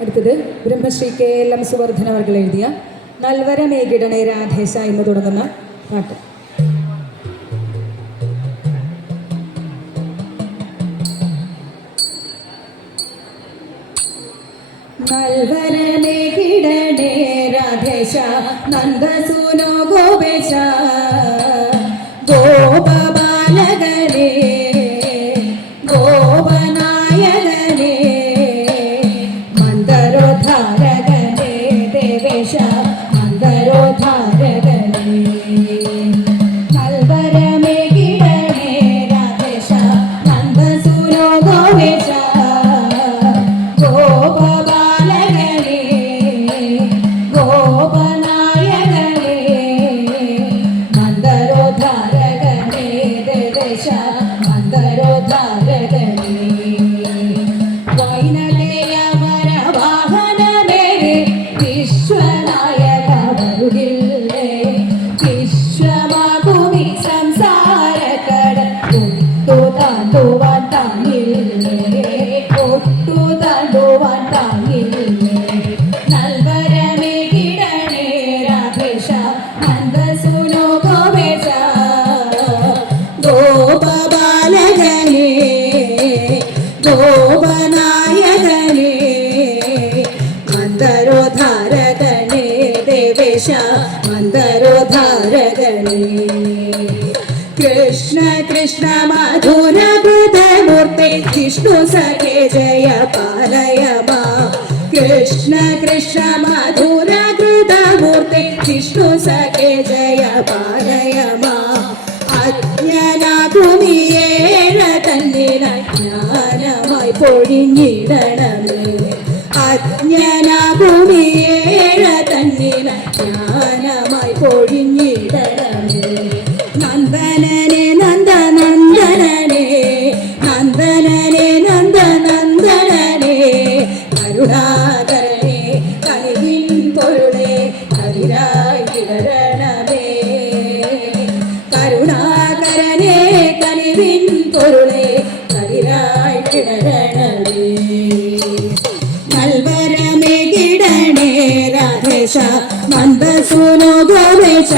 അടുത്തത് ബ്രഹ്മശ്രീ KLM സുവർദ്ധന അവർ എഴുതിയ നൽവരമേകിടണേ രാധേശ എന്ന് തുടങ്ങുന്ന പാട്ട്. നൽവരമേകിടണേ രാധേശ നന്ദസൂനോ ഗോപേശ ഗോപബാലകനേ ഗോപനായകനേ മന്ദരോദ്ധാരകനേ ദേവേശ മന്ദരോദ്ധാരകനേ നൽവരമേകിടണേ രാധേശ നന്ദസൂനോ ഗോപേശ ഗോപബാലകനേ ഗോപനായകനേ മന്ദരോദ്ധാരകനേ ദേവേശ മന്ദരോദ്ധാരകനേ വൈനതേയ വരവാഹനമേരെ വിശ്വനായക വരുകില്ലേ വിശ്വമാകുമി സംസാരക്കടൽ ഒട്ടു താണ്ടുവാൻ താങ്ങില്ലേ ഒട്ടു താണ്ടുവാൻ താങ്ങില്ലേ നൽവരമേകിടണേ രാധേശ നന്ദസൂനോ ഗോപേശ ഗോപബാലകനേ ഗോപനായകനേ മന്ദരോദ്ധാരകനേ ദേവേശ മന്ദരോദ്ധാരകനേ കൃഷ്ണ കൃഷ്ണ മധുര ഹൃദയമൂർത്തി വിഷ്ണു സഖേ ജയ പാലയ മാ കൃഷ്ണ കൃഷ്ണ മധുര ഹൃദയമൂർത്തി വിഷ്ണു സഖേ ജയ പാലയ മാ അജ്ഞനാകുമിയേഴ തന്നിലായി ജ്ഞാനമായി പൊഴിഞ്ഞിടണമേ അജ്ഞനാകുമിയേഴ തന്നിലായി ജ്ഞാനമായി പൊഴിഞ്ഞിടണമേ നന്ദനനെ നന്ദനന്ദനനെ നന്ദനനെ നന്ദനന്ദനനെ കരുണാകരനെ കനിവിൻ പൊരുളെ കതിരായി കിടരണമേ കരുണാകരനെ കനിവിൻ പൊരുളെ കതിരായി കിടരണമേ നൽവരമേകിടണേ രാധേശ നന്ദസൂനോ ഗോപേശ